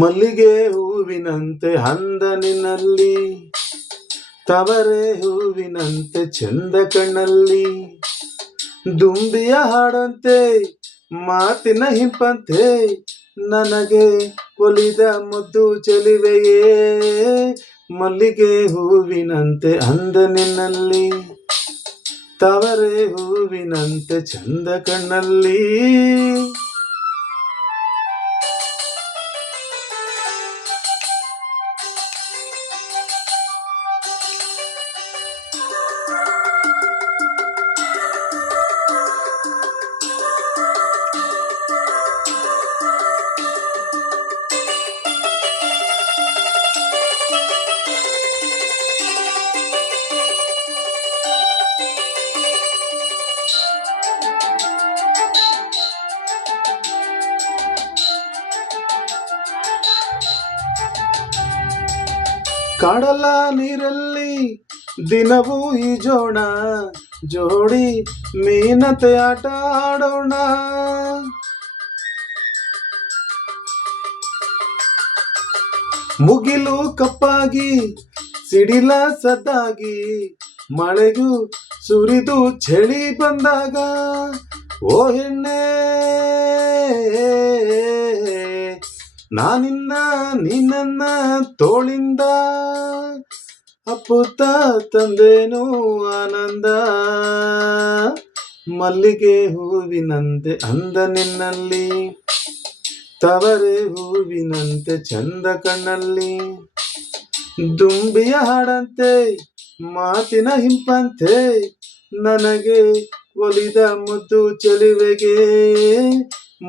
ಮಲ್ಲಿಗೆ ಹೂವಿನಂತೆ ಅಂದ ನಿನ್ನಲ್ಲಿ, ತವರೆ ಹೂವಿನಂತೆ ಚಂದ ಕಣ್ಣಲ್ಲಿ, ದುಂಬಿಯ ಹಾಡಂತೆ ಮಾತಿನ ಹಿಂಪಂತೆ ನನಗೆ ಒಲಿದ ಮುದ್ದು ಚೆಲುವೆಯೇ. ಮಲ್ಲಿಗೆ ಹೂವಿನಂತೆ ಅಂದ ನಿನ್ನಲ್ಲಿ, ತವರೆ ಹೂವಿನಂತೆ ಚಂದ ಕಣ್ಣಲ್ಲಿ. ಕಡಲ ನೀರಲ್ಲಿ ದಿನವೂ ಈಜೋಣ, ಜೋಡಿ ಮೀನತೆ ಆಟ ಆಡೋಣ. ಮುಗಿಲು ಕಪ್ಪಾಗಿ ಸಿಡಿಲ ಸದ್ದಾಗಿ, ಮಳೆಗೂ ಸುರಿದು ಚಳಿ ಬಂದಾಗ, ಓ ಹೆಣ್ಣೆ ನಾನಿನ್ನ ನಿನ್ನ ತೋಳಿಂದ ಅಪ್ಪುತ್ತ ತಂದೇನು ಆನಂದ. ಮಲ್ಲಿಗೆ ಹೂವಿನಂತೆ ಅಂದ ನಿನ್ನಲ್ಲಿ, ತವರೆ ಹೂವಿನಂತೆ ಚಂದ ಕಣ್ಣಲ್ಲಿ, ದುಂಬಿಯ ಹಾಡಂತೆ ಮಾತಿನ ಹಿಂಪಂತೆ ನನಗೆ ಒಲಿದ ಮುದ್ದು ಚೆಲುವೆಗೆ.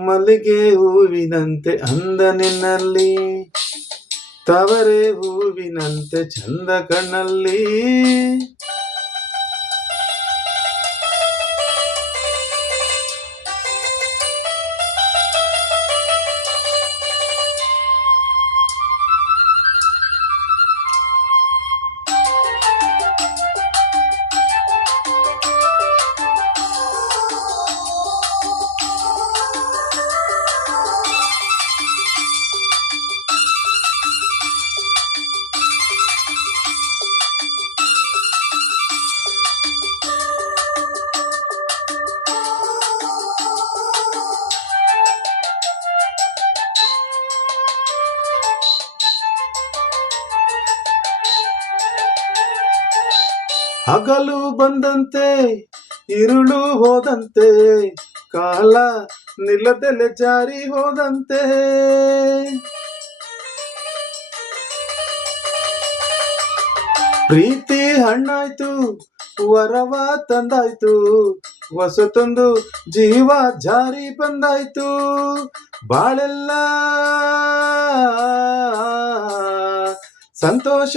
ಮಲ್ಲಿಗೆ ಹೂವಿನಂತೆ ಅಂದ ನಿನ್ನಲ್ಲಿ, ತವರೆ ಹೂವಿನಂತೆ ಚಂದ ಕಣ್ಣಲ್ಲಿ. ಹಗಲು ಬಂದಂತೆ ഇരുಳು ಹೋದಂತೆ, ಕಾಲ ನಿಲ್ಲದೆಲೆ ಜಾರಿ ಹೋದಂತೆ, ಪ್ರೀತಿ ಹಣ್ಣಾಯ್ತು ವರವ ತಂದಾಯ್ತು, ಹೊಸತೊಂದು ಜೀವ ಜಾರಿ ಬಂದಾಯ್ತು. ಬಾಳೆಲ್ಲ ಸಂತೋಷ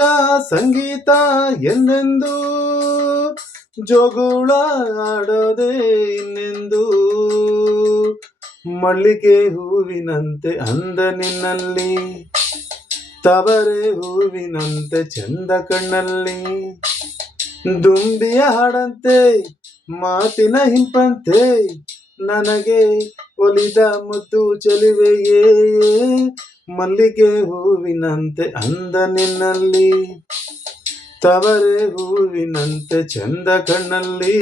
ಸಂಗೀತ ಎಂದೆಂದು, ಜೋಗುಳ ಆಡೋದೆ ಇನ್ನೆಂದು. ಮಲ್ಲಿಗೆ ಹೂವಿನಂತೆ ಅಂದ ನಿನ್ನಲ್ಲಿ, ತವರೆ ಹೂವಿನಂತೆ ಚಂದ ಕಣ್ಣಲ್ಲಿ, ದುಂಬಿಯ ಹಾಡಂತೆ ಮಾತಿನ ಹಿಂಪಂತೆ ನನಗೆ ಒಲಿದ ಮುದ್ದು ಚೆಲುವೆಯೇ. ಮಲ್ಲಿಗೆ ಹೂವಿನಂತೆ ಅಂದ ನಿನ್ನಲ್ಲಿ, ತವರೆ ಹೂವಿನಂತೆ ಚಂದ ಕಣ್ಣಲ್ಲಿ.